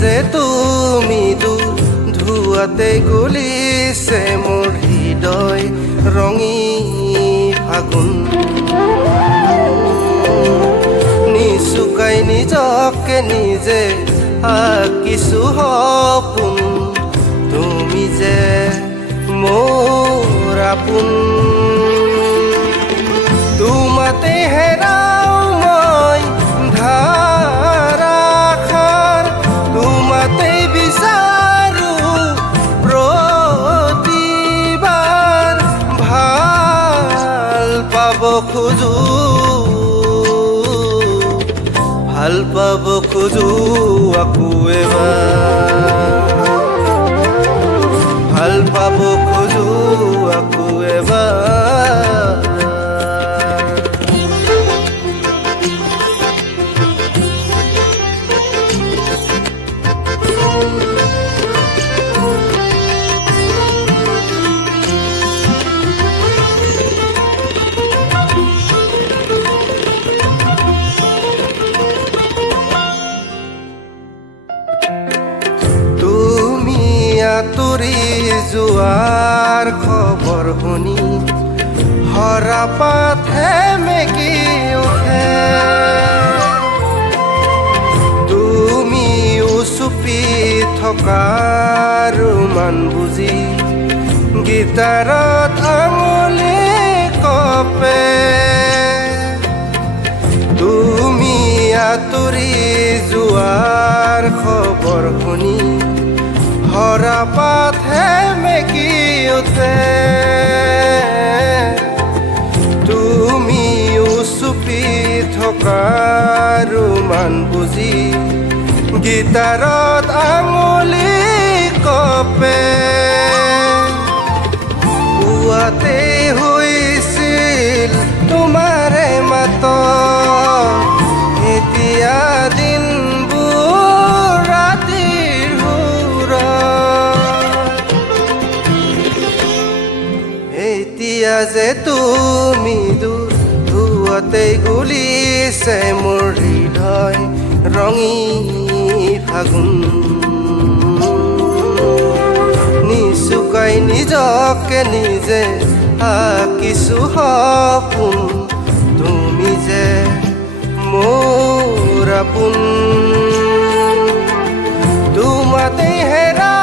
যে তুমি দূৰ ধুৱাতে গলিছে মোৰ হৃদয় ৰঙী ফাগুন নিচুকাই নিজকে নিজে আঁকিছো সপোন তুমি যে মোৰ আপোন তোমাতে হেৰাও মই ধাৰাসাৰ তোমাতে বিচাৰো প্ৰতিবাৰ ভাল পাব খোজো আকৌ এবাৰ ভাল পাব খোজো আকৌ এবাৰ আঁতৰি যোৱাৰ খবৰ শুনি হৰাপাতহে মেকি উঠে তুমি উচুপি থকাৰ মান বুজি গীটাৰত আঙুলি কপে তুমি আঁতৰি যোৱাৰ খবৰ শুনি হৰাপাতহে মেকি উঠে তুমি উচুপি থকাৰ মান বুজি গীটাৰত আঙুলি কপে পুৱাতে হৈছিল তোমাৰে মাত এতিয়া দিনবোৰ ৰাতিৰ এতিয়া যে তুমি দূৰ ধুৱাতে গলিছে মোৰ হৃদয় ৰঙী ফাগুন নিচুকাই নিজকে নিজে আঁকিছো সপোন তুমি যে মোৰ আপোন তোমাতে হেৰা